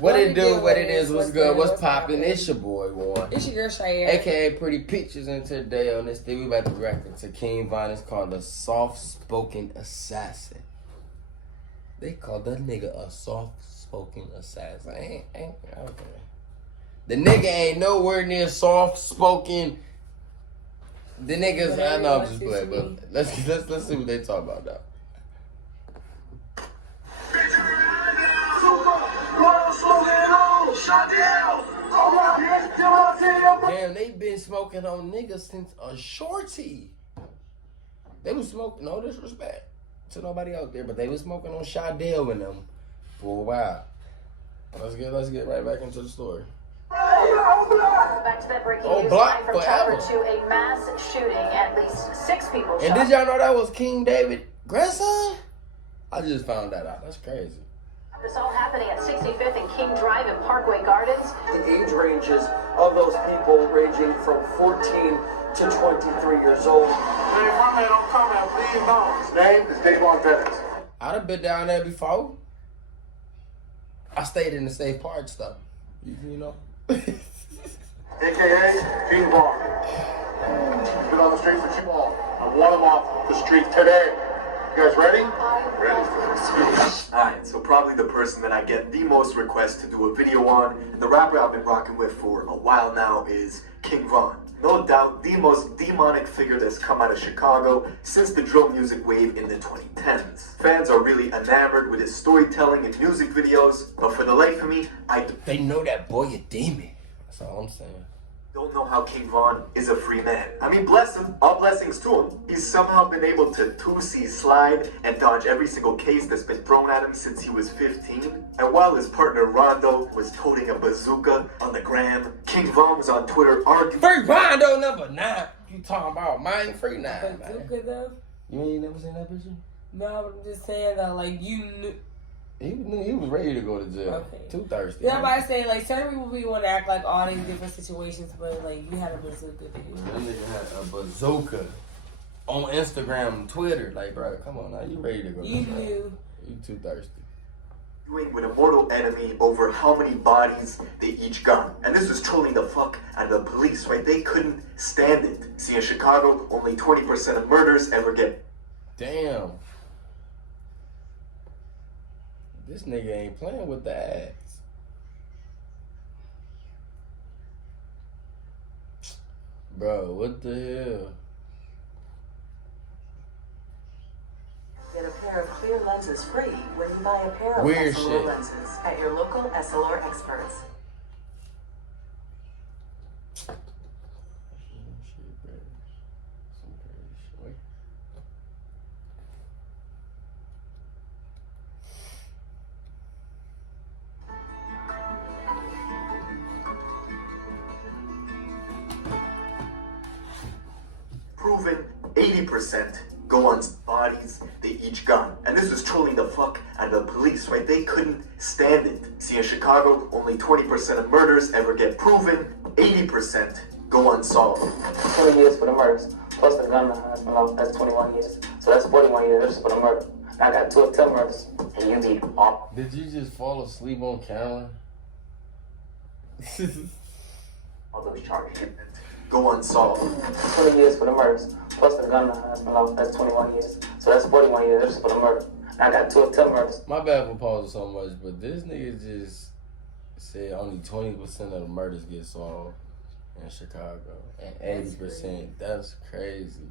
What it do, what it is, what's good, what's poppin'? It's your boy, Warren. It's your girl, Shiaira. AKA Pretty Pictures, and today on this thing, we about to react to King Von. It's called a soft-spoken assassin. They call that nigga a soft-spoken assassin. Ain't okay. The nigga ain't nowhere near soft-spoken. The niggas, I know I'm just playing, but let's see what they talk about now. Damn, they been smoking on niggas since a shorty. They was smoking, no disrespect to nobody out there, but they was smoking on Shadell and them for a while. Let's get right back into the story. Back to that breaking news block from forever. to a mass shooting. At least 6 people And shot. did y'all know that was King David grandson? I just found that out. That's crazy. This all happening at 65th and King Drive in Parkway Gardens. The age ranges of those people ranging from 14 to 23 years old. Hey, my man don't come out, please don't. His name is Davon Bennett. I'd have been down there before. I stayed in the safe part stuff. You know? AKA King Von. He's been on the streets for too long. I want him off the streets today. You guys ready? Ready. Alright, so probably the person that I get the most requests to do a video on, and the rapper I've been rocking with for a while now is King Von. No doubt the most demonic figure that's come out of Chicago since the drill music wave in the 2010s. Fans are really enamored with his storytelling and music videos, but for the life of me, They know that boy a demon. That's all I'm saying. don't know how King Von is a free man. I mean, bless him, all blessings to him. He's somehow been able to 2C slide and dodge every single case that's been thrown at him since he was 15. And while his partner Rondo was toting a bazooka on the gram, King Von was on Twitter arguing. Free Rondo number 9. You talking about mine free 9, man. Bazooka, though? You ain't never seen that picture? No, I'm just saying that, like, you knew. He knew he was ready to go to jail. Okay. Too thirsty. Yeah, I'm about to say, like, certain people be want to act like all these different situations, but, like, you had a bazooka, That dude. nigga had a bazooka on Instagram and Twitter. Like, bro, come on now. You ready to go to You jail. knew. You too thirsty. With a mortal enemy over how many bodies they each got. And this was trolling the fuck out of the police, right? They couldn't stand it. See, in Chicago, only 20% of murders ever get. Damn. This nigga ain't playing with the ads. Bro, what the hell? Get a pair of clear lenses free when you buy a pair of Weird SLR shit. lenses at your local SLR experts. Proven 80% go on bodies they each got. And this was trolling the fuck out of the police, right? They couldn't stand it. See, in Chicago, only 20% of murders ever get proven. 80% go unsolved. 20 years for the murders, plus the gun that's 21 years. So that's 41 years for the murder. I got 10 murders, and you be off. Did you just fall asleep on camera? All those charges. Go unsolved. 20 years for the murders, plus the gun that's 21 years. So that's 41 years for the murder. I got 10 murders. My bad for pausing so much, but this nigga just said only 20% of the murders get solved in Chicago. And 80%, that's crazy.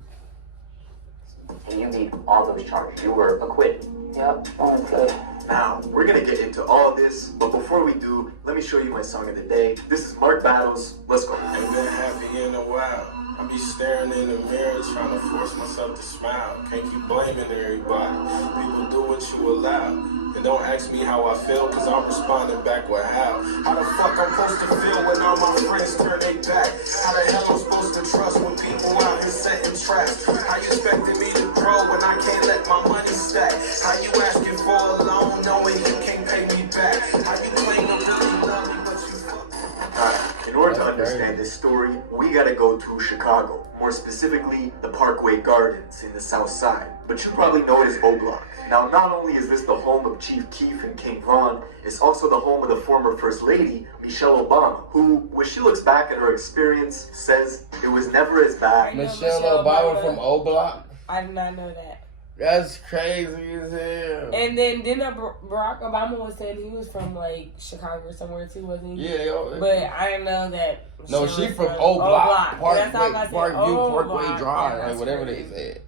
And you beat all those charges. You were acquitted. Yep, okay. Now, we're gonna get into all this, but before we do, let me show you my song of the day. This is Mark Battles. Let's go. Ain't been happy in a while. I be staring in the mirror, trying to force myself to smile. Can't keep blaming everybody. People do what you allow. And don't ask me how I feel, cause I'm responding back with how. How the fuck I'm supposed to feel when all my friends turn their back? How the hell I'm supposed to trust when people out here setting traps? How you expecting me to grow when I can't let my money stack? How you asking for a loan knowing you can't pay me back? How you claim I'm really lovely but you fuck? In order to understand understand this story, we gotta go to Chicago. More specifically, the Parkway Gardens in the South Side. But you probably know it as O Block. Now, not only is this the home of Chief Keef and King Von, it's also the home of the former First Lady, Michelle Obama, who, when she looks back at her experience, says it was never as bad. Michelle Obama from O Block? I did not know that. That's crazy as hell. And then Barack Obama was saying he was from like Chicago or somewhere too, wasn't he? Yeah, but I didn't know that. No, she from O Block, Parkway Drive, like whatever they said.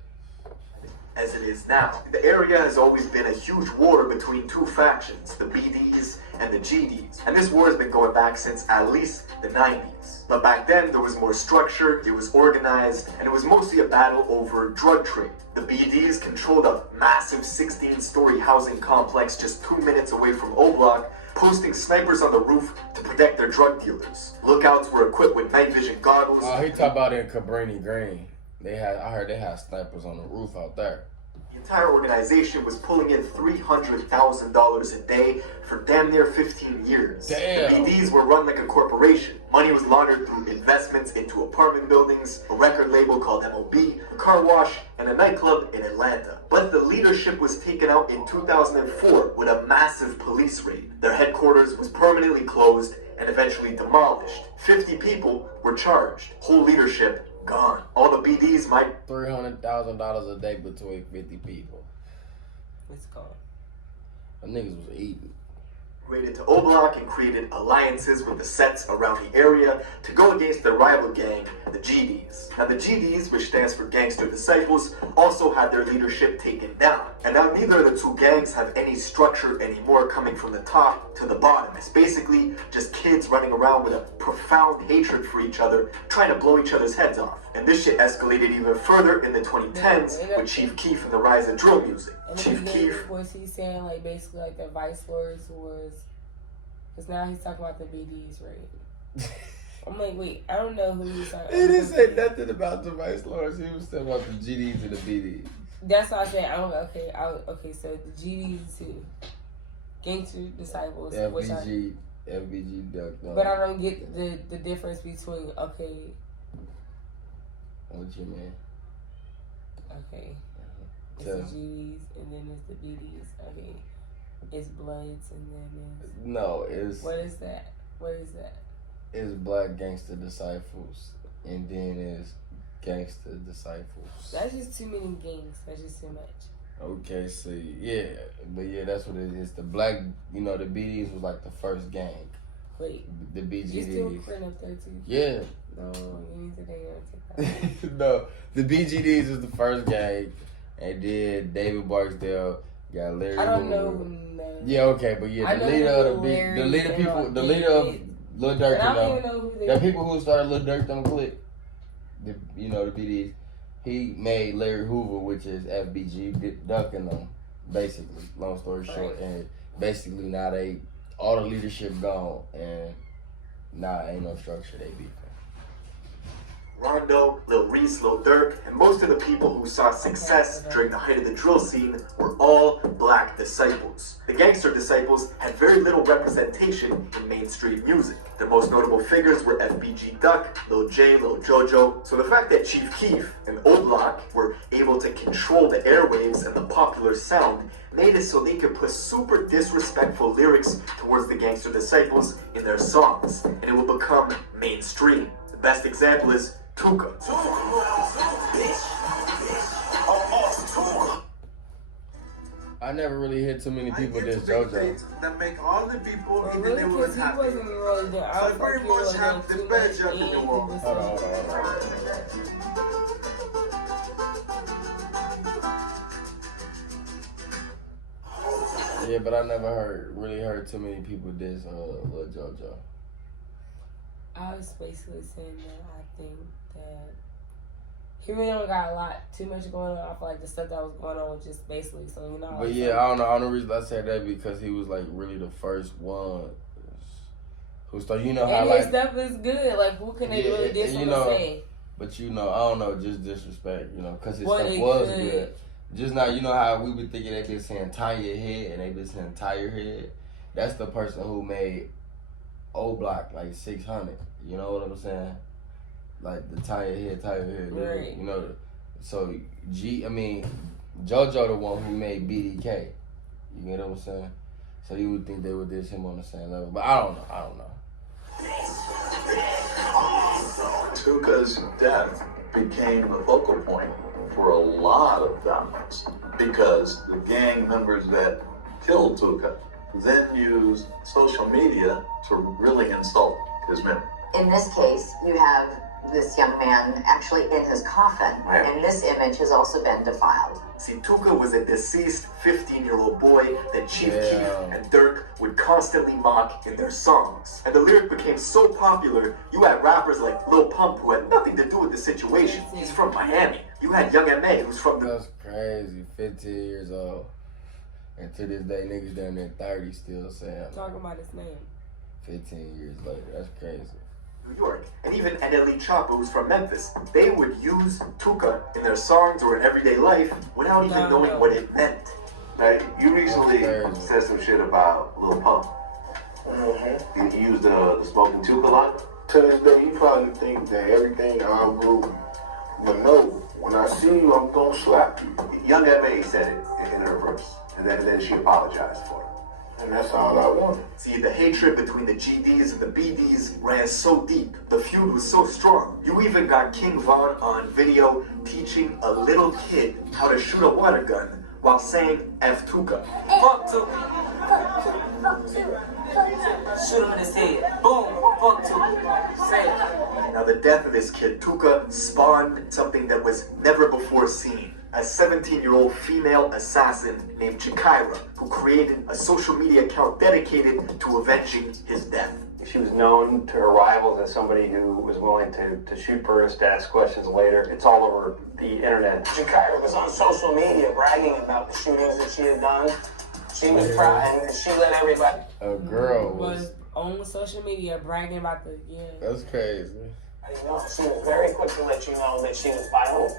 As it is now, the area has always been a huge war between two factions, the BDs and the GDs. And this war has been going back since at least the 90s. But back then, there was more structure, it was organized, and it was mostly a battle over drug trade. The BDs controlled a massive 16-story housing complex just 2 minutes away from O Block, posting snipers on the roof to protect their drug dealers. Lookouts were equipped with night vision goggles. Oh, he talked about it in Cabrini Green. I heard they had snipers on the roof out there. The entire organization was pulling in $300,000 a day for damn near 15 years. Damn. The BDs were run like a corporation. Money was laundered through investments into apartment buildings, a record label called MOB, a car wash, and a nightclub in Atlanta. But the leadership was taken out in 2004 with a massive police raid. Their headquarters was permanently closed and eventually demolished. 50 people were charged. Whole leadership gone. All the BDs might $300,000 a day between 50 people. It's gone. The niggas was eating. Raided to O Block and created alliances with the sets around the area to go against their rival gang, the GDs. Now the GDs, which stands for Gangster Disciples, also had their leadership taken down. And now neither of the two gangs have any structure anymore, coming from the top to the bottom. It's basically just kids running around with a profound hatred for each other, trying to blow each other's heads off. And this shit escalated even further in the 2010s with Chief Keef and the rise of drill music. Chief Keef was he saying like basically like the vice lords was, because now he's talking about the BDs, right? I'm like, wait, I don't know who he's talking. He didn't say nothing about the vice lords. He was talking about the GDs and the BDs. That's what I said. Okay, so the GDs too, Gangster Disciples, FBG Duck. But I don't get the difference between What you mean? Okay. It's the GDs and then it's the BDs. Okay. It's Bloods and then it's... No, it's... What is that? It's Black Gangster Disciples and then it's Gangster Disciples. That's just too many gangs. That's just too much. Okay, see, yeah. But yeah, that's what it is. The black, the BDs was like the first gang. Wait. The BGDs. You still print up there too? Yeah. No, you need to take that. No, the BGDs was the first gang, and then David Barksdale got Larry. I don't know. Yeah, okay, but yeah, the leader of the leader of Lil Durk and them, the people who started Lil Durk them clique, the BDs, he made Larry Hoover, which is FBG Duck and them, basically. Long story short, and basically now all the leadership gone, and now ain't no structure. They beefing. Rondo, Lil Reese, Lil Durk, and most of the people who saw success during the height of the drill scene were all black disciples. The Gangster Disciples had very little representation in mainstream music. Their most notable figures were FBG Duck, Lil J, Lil Jojo. So the fact that Chief Keef and O Block were able to control the airwaves and the popular sound made it so they could put super disrespectful lyrics towards the Gangster Disciples in their songs, and it would become mainstream. The best example is Tuka. I never really heard too many people diss JoJo. That make all the people in the Really, neighborhood because he happy. wasn't really there. So I very much have the best job in the world. Hold on. Yeah, but I never really heard too many people diss Lil JoJo. I was basically saying that I think that he really don't got too much going on. I feel like the stuff that was going on was just basically But yeah, I don't know. The only reason I said that because he was like really the first one who started. You know how and his stuff is good. Like who can they really diss him and say? But I don't know, just disrespect. Because his stuff was good. Just now, you know how we be thinking they been saying tie your head and they been saying tie your head. That's the person who made O Block like 600. You know what I'm saying? Like the tire here. Right. You know, so JoJo the one who made BDK. You get what I'm saying? So you would think they would diss him on the same level, but I don't know. Tuka's death became the focal point for a lot of dominoes because the gang members that killed Tuka then used social media to really insult his memory. In this case, you have this young man actually in his coffin, and this image has also been defiled. See, Tuka was a deceased 15-year-old boy that Chief Keef and Dirk would constantly mock in their songs. And the lyric became so popular, you had rappers like Lil Pump who had nothing to do with the situation. He's from Miami. You had Young M.A. who's from the... That's crazy. 15 years old. And to this day, niggas down there 30 still saying... Talking about his name. 15 years later. That's crazy. New York, and even NLE Choppa, who's from Memphis, they would use Tuka in their songs or in everyday life without even knowing what it meant. Now, you recently said some shit about Lil Pump. You used the smoking Tuka a lot? To this day, you probably think that everything I'm rude. But no, when I see you, I'm gonna slap you. Young M.A. said it in her verse, and then she apologized for it. And that's all I wanted. See, the hatred between the GDs and the BDs ran so deep. The feud was so strong. You even got King Von on video teaching a little kid how to shoot a water gun while saying F Tuka. Fuck Tuka. Shoot him in his head. Boom. Fuck Tuka. Say it. Now, the death of this kid, Tuka, spawned something that was never before seen. A 17-year-old female assassin named Shakira, who created a social media account dedicated to avenging his death. She was known to her rivals as somebody who was willing to shoot first, ask questions later. It's all over the internet. Shakira was on social media bragging about the shootings that she had done. She was proud, and she let everybody. A girl was on social media bragging about the That's crazy. I didn't know. She was very quick to let you know that she was violent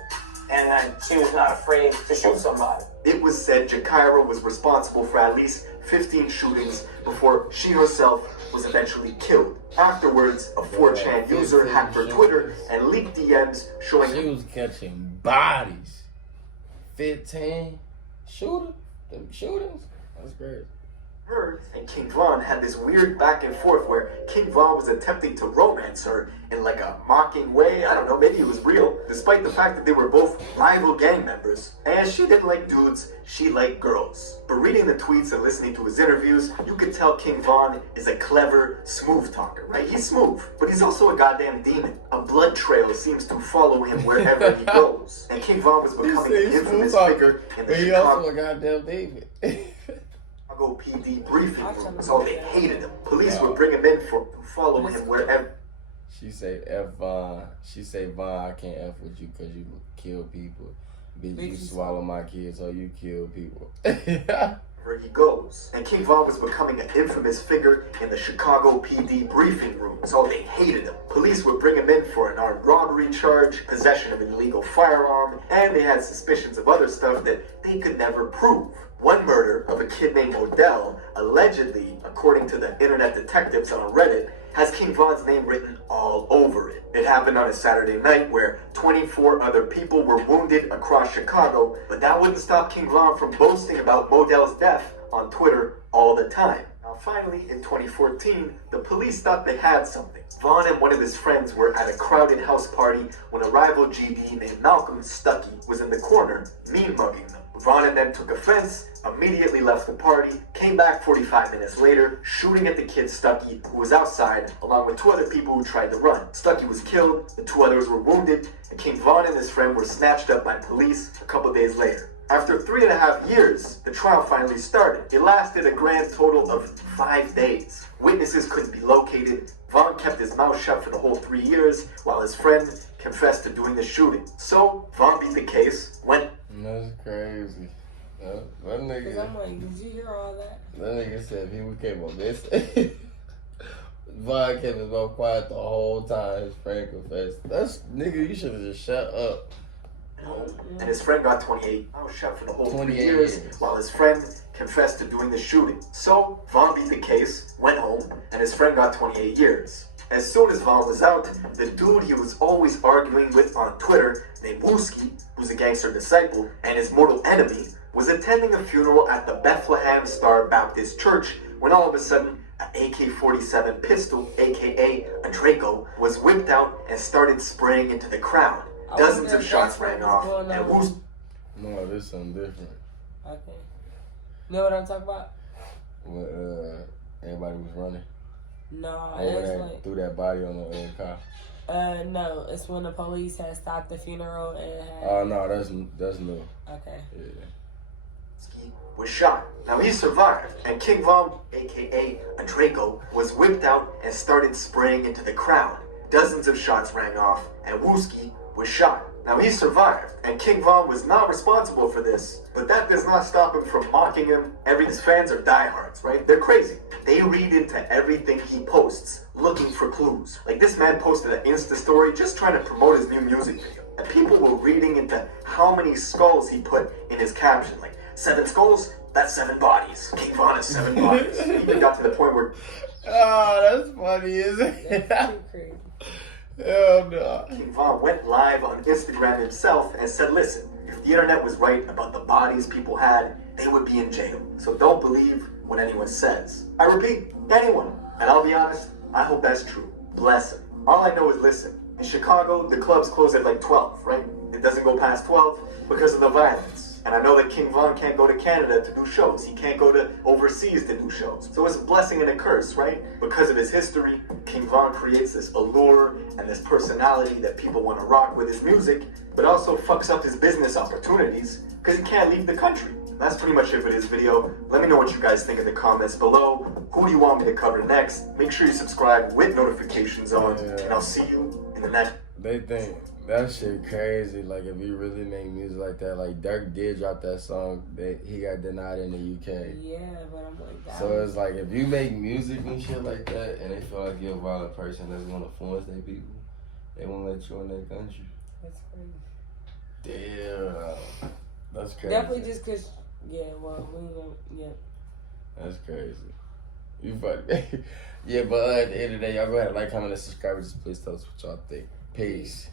and that she was not afraid to shoot somebody. It was said Shakira was responsible for at least 15 shootings before she herself was eventually killed. Afterwards, a 4chan user hacked her Twitter and leaked DMs showing she was catching bodies. 15 shootings? That's crazy. Her and King Von had this weird back and forth where King Von was attempting to romance her in like a mocking way. I don't know, maybe it was real, despite the fact that they were both rival gang members. And she didn't like dudes, she liked girls. But reading the tweets and listening to his interviews, you could tell King Von is a clever, smooth talker, right? He's smooth, but he's also a goddamn demon. A blood trail seems to follow him wherever he goes. And King Von was becoming an infamous figure in the He also a goddamn demon. Chicago PD briefing room, so they hated him. Police would bring him in to follow him wherever. She say F Von. She say Von, I can't F with you because you kill people. Bitch, you swallow my kids, so you kill people. Where he goes. And King Von was becoming an infamous figure in the Chicago PD briefing room, so they hated him. Police would bring him in for an armed robbery charge, possession of an illegal firearm, and they had suspicions of other stuff that they could never prove. One murder of a kid named Odell, allegedly, according to the internet detectives on Reddit, has King Von's name written all over it. It happened on a Saturday night where 24 other people were wounded across Chicago, but that wouldn't stop King Von from boasting about Modell's death on Twitter all the time. Now finally, in 2014, the police thought they had something. Von and one of his friends were at a crowded house party when a rival GD named Malcolm Stuckey was in the corner, mean-mugging them. Von and them took offense, immediately left the party, came back 45 minutes later, shooting at the kid Stuckey, who was outside, along with 2 other people who tried to run. Stuckey was killed, the 2 others were wounded, and King Von and his friend were snatched up by police a couple days later. After 3.5 years, the trial finally started. It lasted a grand total of 5 days. Witnesses couldn't be located. Von kept his mouth shut for the whole 3 years, while his friend confessed to doing the shooting. So, Von beat the case, went... That's crazy. That nigga... I'm like, did you hear all that? That nigga said people came on this. Von kept his mouth quiet the whole time. His friend confessed. That's... Nigga, you should have just shut up. And his friend got 28. I was shut for the whole 3 years, while his friend confessed to doing the shooting. So Vaughn beat the case, went home, and his friend got 28 years. As soon as Vaughn was out, the dude he was always arguing with on Twitter, named Wooski, who's a gangster disciple, and his mortal enemy, was attending a funeral at the Bethlehem Star Baptist Church when all of a sudden, an AK-47 pistol, aka a Draco, was whipped out and started spraying into the crowd. Dozens of shots rang off, and Wooski... No, this is something different. Okay. You know what I'm talking about? When everybody was running. No, Over it's that, like... threw that body on the car. No, it's when the police had stopped the funeral and had... Oh, no, that's new. Okay. Yeah. was shot. Now he survived, and King Von, aka a Draco, was whipped out and started spraying into the crowd. Dozens of shots rang off, and Wooski was shot. Now he survived, and King Von was not responsible for this, but that does not stop him from mocking him. His fans are diehards, right? They're crazy. They read into everything he posts, looking for clues. Like this man posted an Insta story just trying to promote his new music video, and people were reading into how many skulls he put in his caption, like 7 skulls, that's 7 bodies. King Von is 7 bodies. He even got to the point where... Oh, that's funny, isn't it? That's too crazy. Hell no. King Von went live on Instagram himself and said, listen, if the internet was right about the bodies people had, they would be in jail. So don't believe what anyone says. I repeat, anyone. And I'll be honest, I hope that's true. Bless him. All I know is listen, in Chicago, the clubs close at like 12, right? It doesn't go past 12 because of the violence. And I know that King Von can't go to Canada to do shows. He can't go to overseas to do shows. So it's a blessing and a curse, right? Because of his history, King Von creates this allure and this personality that people want to rock with his music, but also fucks up his business opportunities because he can't leave the country. That's pretty much it for this video. Let me know what you guys think in the comments below. Who do you want me to cover next? Make sure you subscribe with notifications on, and I'll see you in the next. They think that shit crazy. Like if you really make music like that, like Dirk did drop that song that he got denied in the UK. Yeah, but I'm like that. So it's like if you make music and shit like that, and they feel like you're a violent person that's gonna influence their people, they won't let you in their country. That's crazy. Damn, that's crazy. Definitely just cause, yeah. Well, we don't. Yeah. That's crazy. You funny. Yeah, but at the end of the day, y'all go ahead and like, comment, and subscribe. Just please tell us what y'all think. Peace.